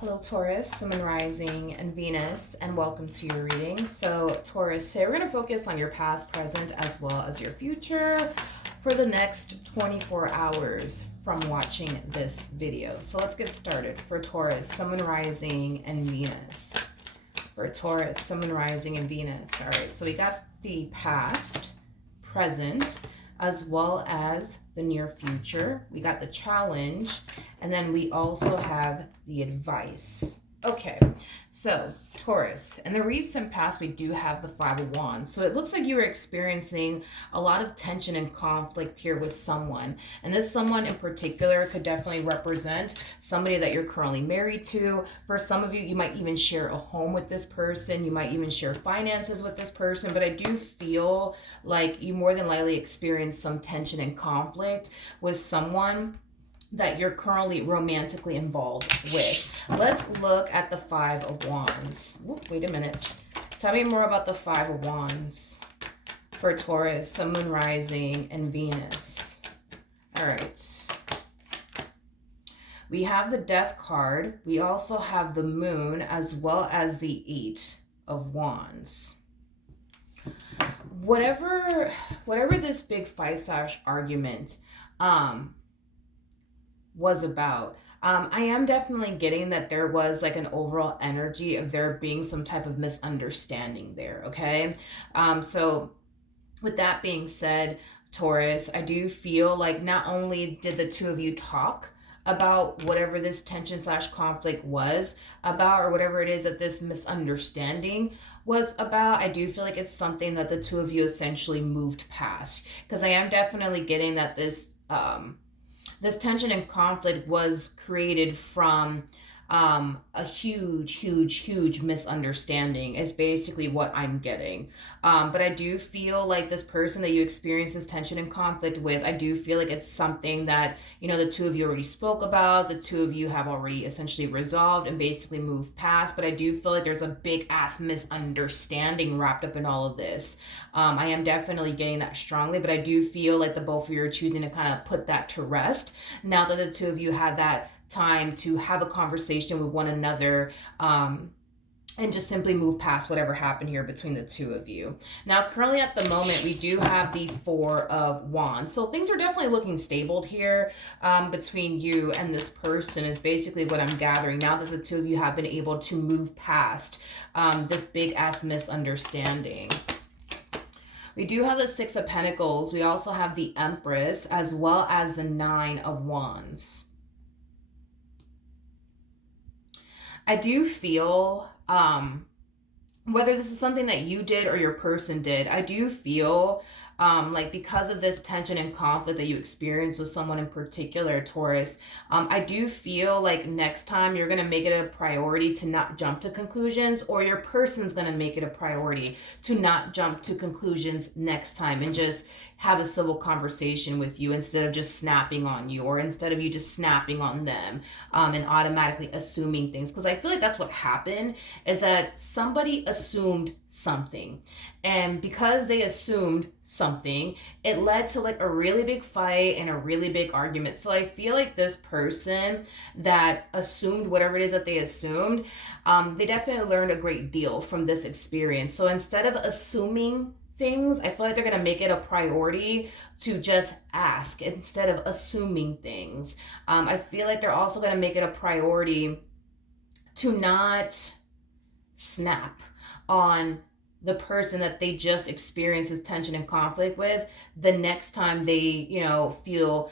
Hello, Taurus, Sun, Moon, Rising, and Venus, and welcome to your reading. So, Taurus, today we're going to focus on your past, present, as well as your future for the next 24 hours from watching this video. So, let's get started. For Taurus, Sun, Moon, Rising, and Venus. For Taurus, Sun, Moon, Rising, and Venus. All right, so we got the past, present, as well as the near future. We got the challenge, and then we also have the advice. Okay, so Taurus, in the recent past, we do have the Five of Wands. So it looks like you were experiencing a lot of tension and conflict here with someone. And this someone in particular could definitely represent somebody that you're currently married to. For some of you, you might even share a home with this person. You might even share finances with this person. But I do feel like you more than likely experience some tension and conflict with someone that you're currently romantically involved with. Let's look at the Five of Wands. Wait a minute. Tell me more about the Five of Wands for Taurus, Sun, Moon, Rising, and Venus. All right. We have the Death card. We also have the Moon as well as the Eight of Wands. Whatever this big fight / argument was about. I am definitely getting that there was like an overall energy of there being some type of misunderstanding there, okay? So with that being said, Taurus, I do feel like not only did the two of you talk about whatever this tension / conflict was about, or whatever it is that this misunderstanding was about, I do feel like it's something that the two of you essentially moved past. Because I am definitely getting that this tension and conflict was created from a huge misunderstanding is basically what I'm getting. But I do feel like this person that you experience this tension and conflict with, I do feel like it's something that, you know, the two of you already spoke about, the two of you have already essentially resolved and basically moved past. But I do feel like there's a big ass misunderstanding wrapped up in all of this. I am definitely getting that strongly, but I do feel like the both of you are choosing to kind of put that to rest now that the two of you had that time to have a conversation with one another, and just simply move past whatever happened here between the two of you. Now, currently at the moment, we do have the Four of Wands. So things are definitely looking stable here between you and this person is basically what I'm gathering now that the two of you have been able to move past this big ass misunderstanding. We do have the Six of Pentacles. We also have the Empress as well as the Nine of Wands. I do feel, whether this is something that you did or your person did, I do feel like because of this tension and conflict that you experience with someone in particular, Taurus, I do feel like next time you're going to make it a priority to not jump to conclusions, or your person's going to make it a priority to not jump to conclusions next time and just have a civil conversation with you instead of just snapping on you, or instead of you just snapping on them and automatically assuming things. Because I feel like that's what happened, is that somebody assumed something, and because they assumed something, it led to like a really big fight and a really big argument. So I feel like this person that assumed whatever it is that they assumed, they definitely learned a great deal from this experience. So instead of assuming things, I feel like they're going to make it a priority to just ask instead of assuming things. I feel like they're also going to make it a priority to not snap on the person that they just experienced this tension and conflict with the next time they, you know, feel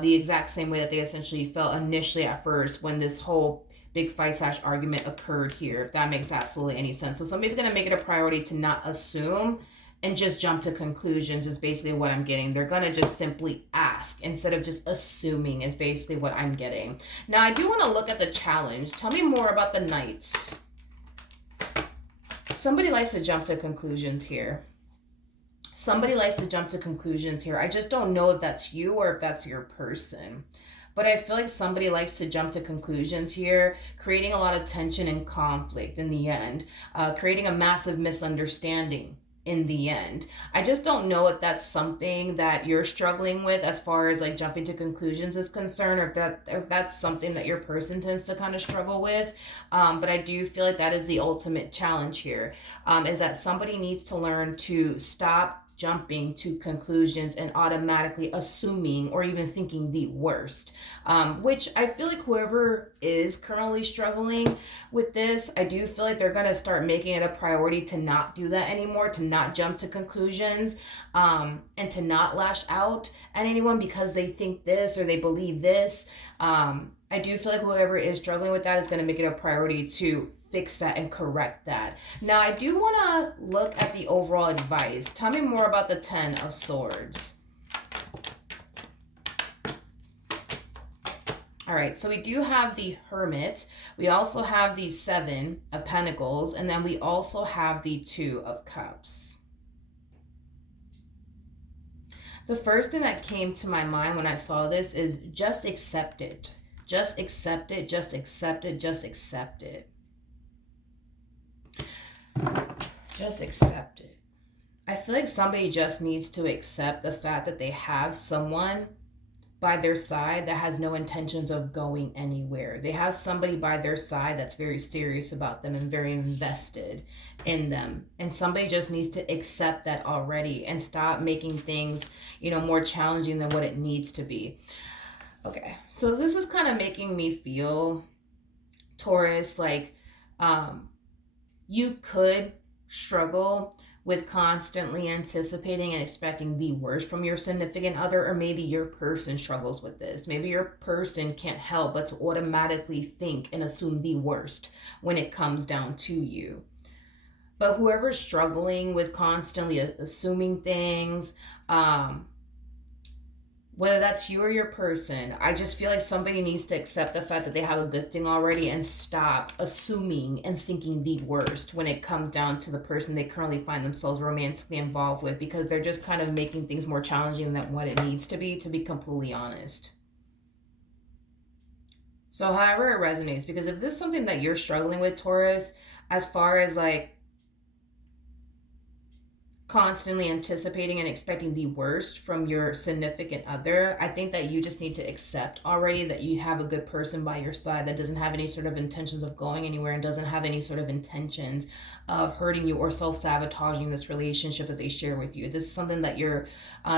the exact same way that they essentially felt initially at first when this whole big fight / argument occurred here, if that makes absolutely any sense. So somebody's going to make it a priority to not assume and just jump to conclusions is basically what I'm getting. They're going to just simply ask instead of just assuming is basically what I'm getting. Now, I do want to look at the challenge. Tell me more about the Knights. Somebody likes to jump to conclusions here. Somebody likes to jump to conclusions here. I just don't know if that's you or if that's your person. But I feel like somebody likes to jump to conclusions here, creating a lot of tension and conflict in the end, creating a massive misunderstanding in the end. I just don't know if that's something that you're struggling with as far as like jumping to conclusions is concerned, or if that's something that your person tends to kind of struggle with. But I do feel like that is the ultimate challenge here, is that somebody needs to learn to stop jumping to conclusions and automatically assuming or even thinking the worst, which I feel like whoever is currently struggling with this, I do feel like they're going to start making it a priority to not do that anymore, to not jump to conclusions, and to not lash out at anyone because they think this or they believe this. I do feel like whoever is struggling with that is going to make it a priority to fix that and correct that. Now, I do want to look at the overall advice. Tell me more about the Ten of Swords. All right, so we do have the Hermit. We also have the Seven of Pentacles, and then we also have the Two of Cups. The first thing that came to my mind when I saw this is just accept it. Just accept it, just accept it, just accept it. Just accept it. I feel like somebody just needs to accept the fact that they have someone by their side that has no intentions of going anywhere. They have somebody by their side that's very serious about them and very invested in them. And somebody just needs to accept that already and stop making things, more challenging than what it needs to be. Okay, so this is kind of making me feel, Taurus, like you could struggle with constantly anticipating and expecting the worst from your significant other, or maybe your person struggles with this. Maybe your person can't help but to automatically think and assume the worst when it comes down to you. But whoever's struggling with constantly assuming things, whether that's you or your person, I just feel like somebody needs to accept the fact that they have a good thing already and stop assuming and thinking the worst when it comes down to the person they currently find themselves romantically involved with, because they're just kind of making things more challenging than what it needs to be completely honest. So however it resonates, because if this is something that you're struggling with, Taurus, as far as like constantly anticipating and expecting the worst from your significant other, I think that you just need to accept already that you have a good person by your side that doesn't have any sort of intentions of going anywhere and doesn't have any sort of intentions of hurting you or self-sabotaging this relationship that they share with you. This is something that your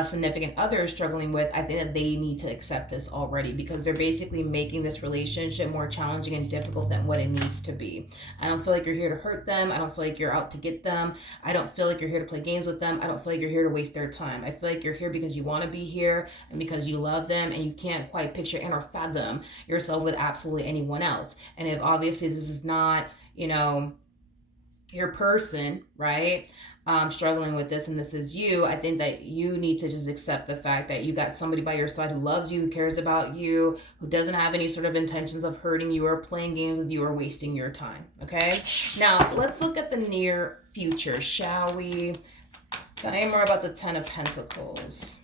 significant other is struggling with. I think that they need to accept this already, because they're basically making this relationship more challenging and difficult than what it needs to be. I don't feel like you're here to hurt them. I don't feel like you're out to get them. I don't feel like you're here to play games with them. I don't feel like you're here to waste their time. I feel like you're here because you want to be here and because you love them, and you can't quite picture and or fathom yourself with absolutely anyone else. And if obviously this is not, your person, right, struggling with this, and this is you, I think that you need to just accept the fact that you got somebody by your side who loves you, who cares about you, who doesn't have any sort of intentions of hurting you or playing games with you or wasting your time. Okay, now let's look at the near future, shall we? Tell me more about the Ten of Pentacles.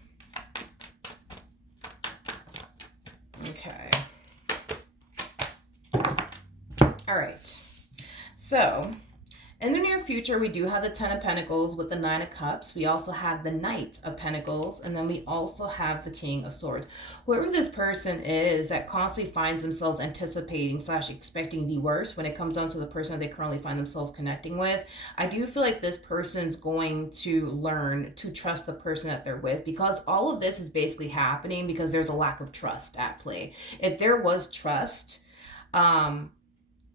Okay. All right. So in the near future, we do have the Ten of Pentacles with the Nine of Cups. We also have the Knight of Pentacles, and then we also have the King of Swords. Whoever this person is that constantly finds themselves anticipating / expecting the worst when it comes down to the person that they currently find themselves connecting with, I do feel like this person's going to learn to trust the person that they're with, because all of this is basically happening because there's a lack of trust at play. If there was trust,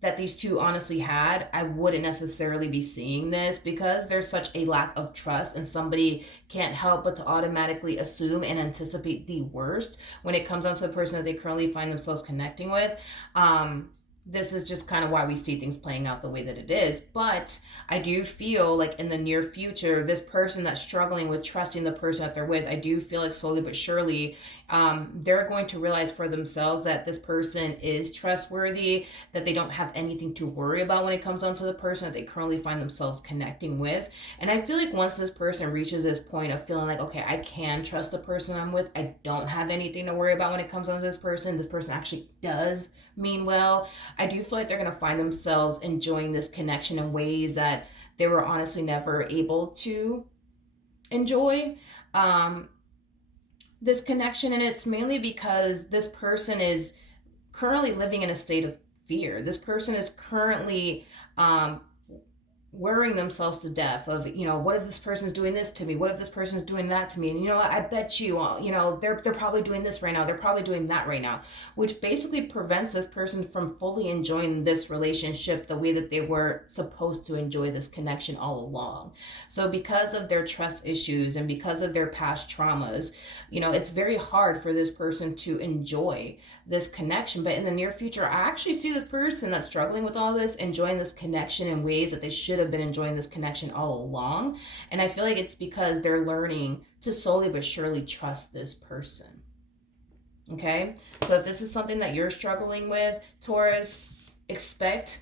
that these two honestly had, I wouldn't necessarily be seeing this, because there's such a lack of trust and somebody can't help but to automatically assume and anticipate the worst when it comes down to the person that they currently find themselves connecting with. This is just kind of why we see things playing out the way that it is. But I do feel like in the near future, this person that's struggling with trusting the person that they're with, I do feel like slowly but surely, they're going to realize for themselves that this person is trustworthy, that they don't have anything to worry about when it comes down to the person that they currently find themselves connecting with. And I feel like once this person reaches this point of feeling like, okay, I can trust the person I'm with, I don't have anything to worry about when it comes down to this person actually does mean well, I do feel like they're going to find themselves enjoying this connection in ways that they were honestly never able to enjoy this connection. And it's mainly because this person is currently living in a state of fear. This person is currently um, worrying themselves to death of, what if this person's doing this to me, what if this person's doing that to me, and I bet you, they're probably doing this right now, they're probably doing that right now, which basically prevents this person from fully enjoying this relationship the way that they were supposed to enjoy this connection all along. So because of their trust issues and because of their past traumas, it's very hard for this person to enjoy this connection. But in the near future, I actually see this person that's struggling with all this enjoying this connection in ways that they should have been enjoying this connection all along. And I feel like it's because they're learning to slowly but surely trust this person. Okay? So if this is something that you're struggling with, Taurus, expect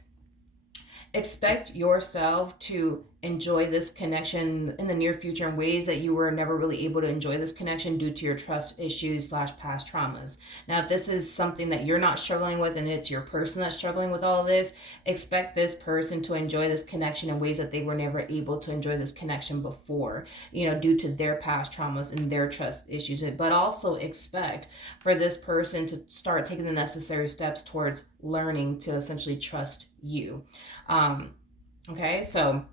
yourself to enjoy this connection in the near future in ways that you were never really able to enjoy this connection due to your trust issues / past traumas. Now, if this is something that you're not struggling with and it's your person that's struggling with all this, expect this person to enjoy this connection in ways that they were never able to enjoy this connection before, due to their past traumas and their trust issues. But also expect for this person to start taking the necessary steps towards learning to essentially trust you. Okay, so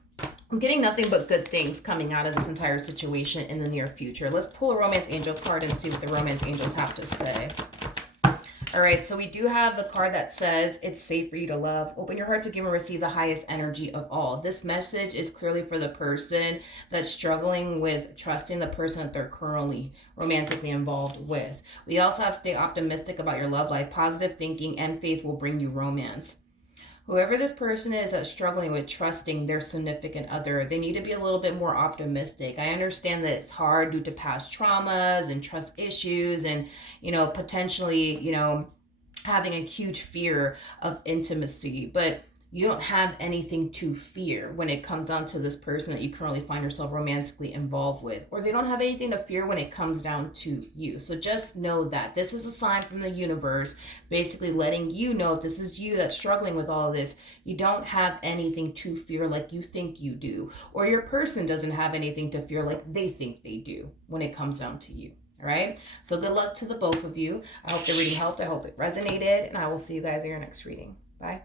I'm getting nothing but good things coming out of this entire situation in the near future. Let's pull a romance angel card and see what the romance angels have to say. All right, so we do have the card that says it's safe for you to love. Open your heart to give and receive the highest energy of all. This message is clearly for the person that's struggling with trusting the person that they're currently romantically involved with. We also have stay optimistic about your love life. Positive thinking and faith will bring you romance. Whoever this person is that's struggling with trusting their significant other, they need to be a little bit more optimistic. I understand that it's hard due to past traumas and trust issues and, potentially, having a huge fear of intimacy, but you don't have anything to fear when it comes down to this person that you currently find yourself romantically involved with, or they don't have anything to fear when it comes down to you. So just know that this is a sign from the universe, basically letting you know if this is you that's struggling with all of this, you don't have anything to fear like you think you do, or your person doesn't have anything to fear like they think they do when it comes down to you. All right. So good luck to the both of you. I hope the reading helped. I hope it resonated, and I will see you guys in your next reading. Bye.